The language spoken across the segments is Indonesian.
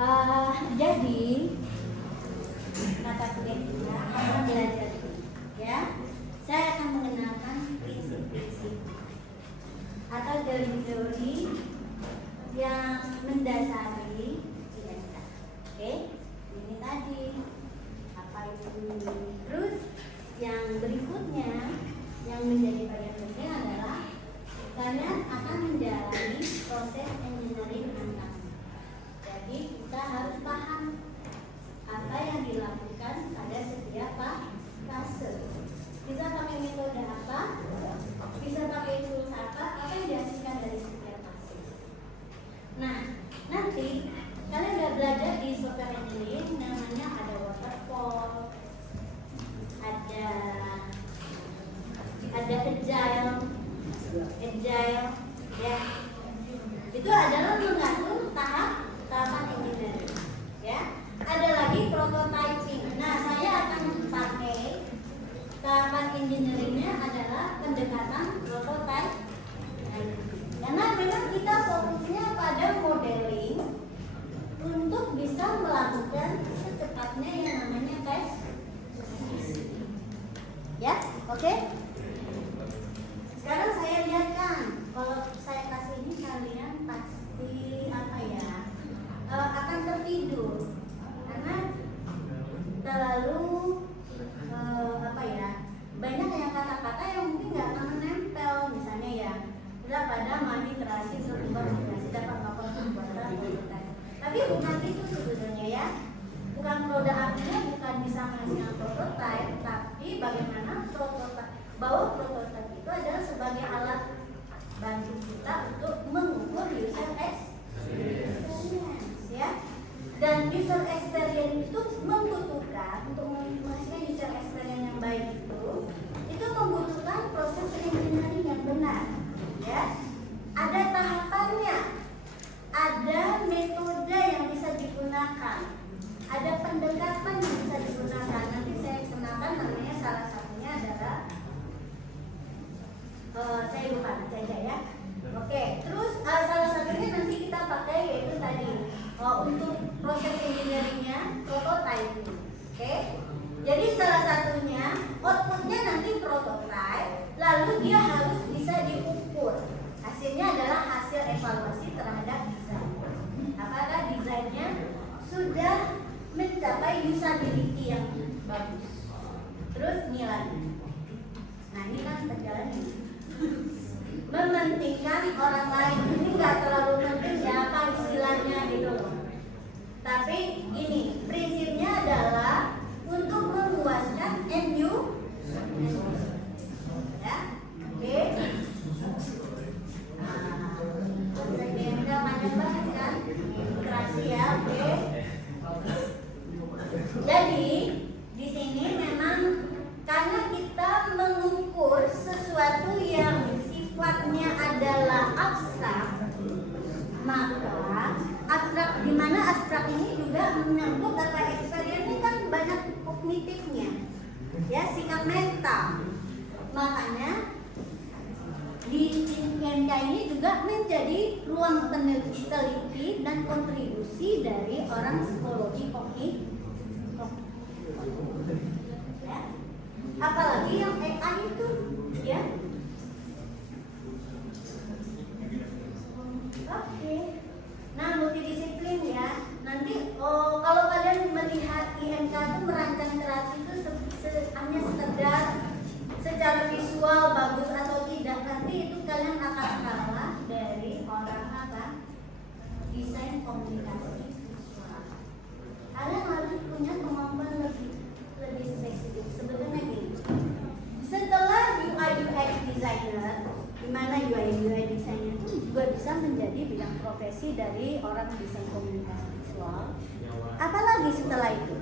Jadi mata kuliah kita akan belajar ya. Saya akan mengenalkan prinsip-prinsip atau teori-teori yang mendasari IMK. Oke, ini tadi apa itu. Terus yang berikutnya yang menjadi bagian penting adalah kalian akan menjalani proses engineering anak. Jadi kita harus paham apa yang dilakukan pada setiap fase. Bisa pakai metode apa? Bisa pakai tools apa yang dihasilkan dari setiap fase. Nah, nanti kalian udah belajar di software engineering namanya ada waterfall, ada agile, ya. Itu adalah mengatur tahapan engineering, ya. Ada lagi prototyping. Nah, saya akan pakai tahapan engineeringnya adalah pendekatan prototype. Karena memang kita fokusnya pada modeling untuk bisa melakukan secepatnya yang namanya test. Ya, oke? Sekarang saya lihatkan, kalau saya kasih ini kalian pasti akan tertidur karena terlalu banyak yang kata-kata yang mungkin nggak akan menempel, misalnya ya udah pada manipulasi berubah dapat melakukan pembuatan prototype. Tapi bukan itu sebetulnya ya, bukan produk akhirnya bukan bisa menghasilkan prototype, tapi bagaimana bahwa prototype itu adalah sebagai alat bantu kita untuk mengukur user experience, ya. Dan user experience itu membutuhkan untuk menghasilkan user experience yang baik itu membutuhkan proses engineering yang benar, ya. Ada tahapannya, ada metode yang bisa digunakan, ada pendekatan yang bisa digunakan. Nanti saya kenalkan namanya, salah satunya adalah saya lupa saja ya. Oke, terus salah satunya nanti kita pakai yaitu tadi untuk proses engineeringnya prototyping. Oke, jadi salah satunya outputnya nanti prototype, lalu dia harus bisa diukur. Hasilnya adalah hasil evaluasi terhadap desain. Apakah desainnya sudah mencapai usability yang bagus? Terus nilai. Nah, ini kan berjalan ini. Mementingkan orang lain, ini nggak terlalu penting ya apa istilahnya gitu loh. Tapi ini prinsipnya adalah untuk memuaskan MU, ya, oke. Segmennya panjang banget kan, integrasi ya, oke. Jadi di sini memang karena kita mengukur sesuatu yang sifatnya adalah abstrak, maka abstrak, di mana abstrak ini juga menyangkut data experience ini kan banyak kognitifnya, ya, sikap mental. Makanya di IMK ini juga menjadi ruang peneliti dan kontribusi dari orang psikologi kognitif. Ya. Apalagi yang AI itu, ya. Oke. Nah, multidisiplin ya. Nanti kalau kalian melihat IMK itu merancang kreasi itu hanya sekedar secara visual bagus atau tidak, nanti itu kalian akan kalah dari orang desain komunikasi visual. Kalian harus punya kemampuan lebih spesifik. Sebetulnya gini, setelah UI UX designer, di mana UI UX designer itu juga bisa menjadi bidang profesi dari orang desain komunikasi visual. Apalagi setelah itu,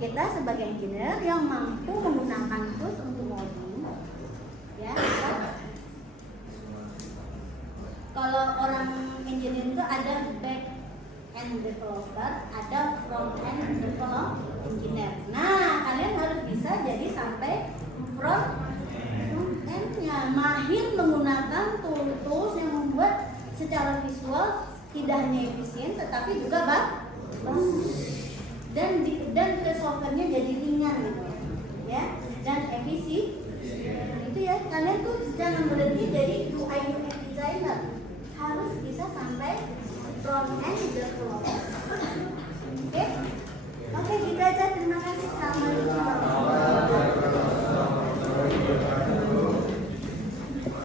kita sebagai engineer yang mampu menggunakan tools untuk modeling, ya. Kalau orang engineer itu ada back end developer, ada front end developer engineer. Nah, kalian harus bisa jadi sampai front end-nya, mahir menggunakan tools yang membuat secara visual tidak hanya efisien tetapi juga bagus. Dan ke softwarenya jadi ringan.